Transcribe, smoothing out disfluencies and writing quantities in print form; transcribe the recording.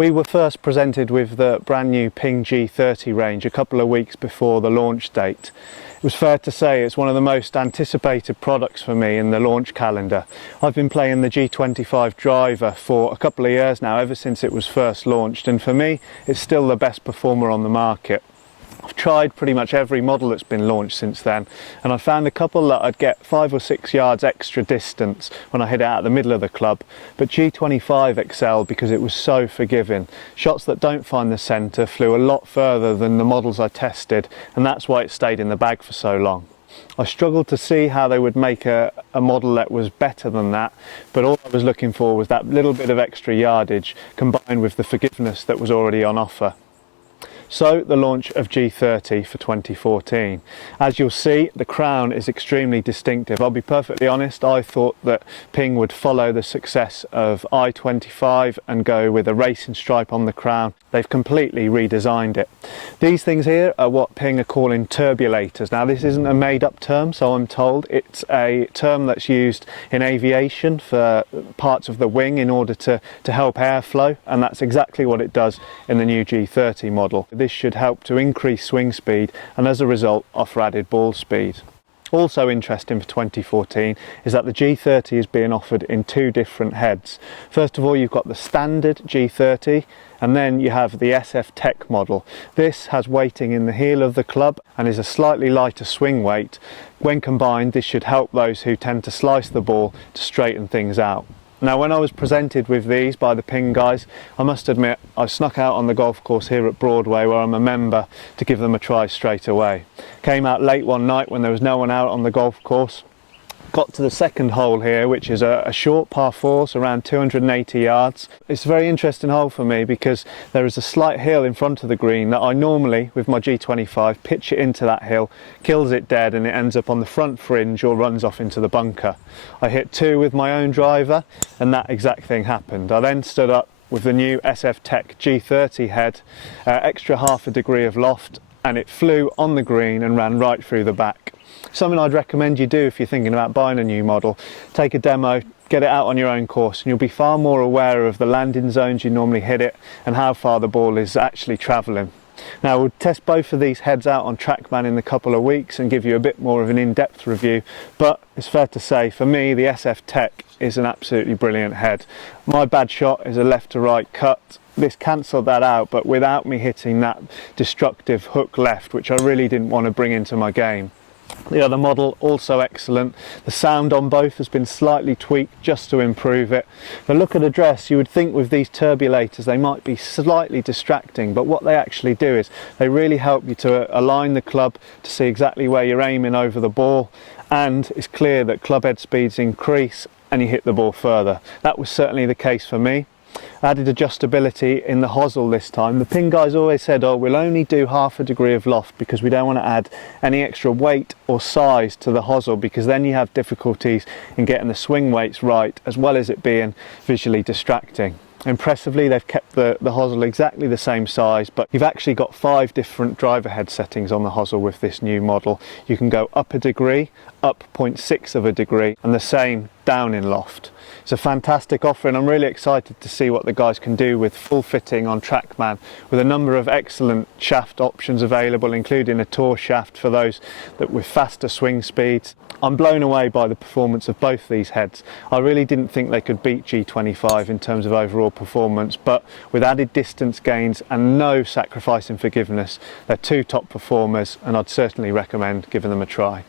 We were first presented with the brand new Ping G30 range a couple of weeks before the launch date. It was fair to say it's one of the most anticipated products for me in the launch calendar. I've been playing the G25 driver for a couple of years now, ever since it was first launched, and for me it's still the best performer on the market. I've tried pretty much every model that's been launched since then, and I found a couple that I'd get 5 or 6 yards extra distance when I hit it out the middle of the club, but G25 excelled because it was so forgiving. Shots that don't find the centre flew a lot further than the models I tested, and that's why it stayed in the bag for so long. I struggled to see how they would make a model that was better than that, but all I was looking for was that little bit of extra yardage combined with the forgiveness that was already on offer. So the launch of G30 for 2014. As you'll see, the crown is extremely distinctive. I'll be perfectly honest, I thought that Ping would follow the success of I-25 and go with a racing stripe on the crown. They've completely redesigned it. These things here are what Ping are calling turbulators. Now this isn't a made-up term, so I'm told. It's a term that's used in aviation for parts of the wing in order to help airflow, and that's exactly what it does in the new G30 model. This should help to increase swing speed and as a result offer added ball speed. Also interesting for 2014 is that the G30 is being offered in 2 different heads. First of all, you've got the standard G30, and then you have the SF Tech model. This has weighting in the heel of the club and is a slightly lighter swing weight. When combined, this should help those who tend to slice the ball to straighten things out. Now, when I was presented with these by the Ping guys, I must admit I snuck out on the golf course here at Broadway, where I'm a member, to give them a try straight away. Came out late one night when there was no one out on the golf course. Got to the second hole here, which is a short par 4, so around 280 yards. It's a very interesting hole for me because there is a slight hill in front of the green that I normally, with my G25, pitch it into that hill, kills it dead, and it ends up on the front fringe or runs off into the bunker. I hit 2 with my own driver, and that exact thing happened. I then stood up with the new SF Tech G30 head, extra half a degree of loft, and it flew on the green and ran right through the back. Something I'd recommend you do if you're thinking about buying a new model. Take a demo, get it out on your own course, and you'll be far more aware of the landing zones you normally hit it and how far the ball is actually travelling. Now, we'll test both of these heads out on TrackMan in a couple of weeks and give you a bit more of an in-depth review, but it's fair to say for me the SF Tech is an absolutely brilliant head. My bad shot is a left to right cut. This cancelled that out, but without me hitting that destructive hook left, which I really didn't want to bring into my game. The other model, also excellent. The sound on both has been slightly tweaked just to improve it. The look at address, you would think with these turbulators they might be slightly distracting, but what they actually do is they really help you to align the club to see exactly where you're aiming over the ball, and it's clear that club head speeds increase and you hit the ball further. That was certainly the case for me. Added adjustability in the hosel this time. The Ping guys always said, oh, we'll only do half a degree of loft because we don't want to add any extra weight or size to the hosel, because then you have difficulties in getting the swing weights right, as well as it being visually distracting. Impressively, they've kept the hosel exactly the same size, but you've actually got 5 different driver head settings on the hosel with this new model. You can go up a degree, up 0.6 of a degree, and the same down in loft. It's a fantastic offer, and I'm really excited to see what the guys can do with full fitting on TrackMan, with a number of excellent shaft options available, including a tour shaft for those that with faster swing speeds. I'm blown away by the performance of both these heads. I really didn't think they could beat G25 in terms of overall performance, but with added distance gains and no sacrifice in forgiveness, they're 2 top performers, and I'd certainly recommend giving them a try.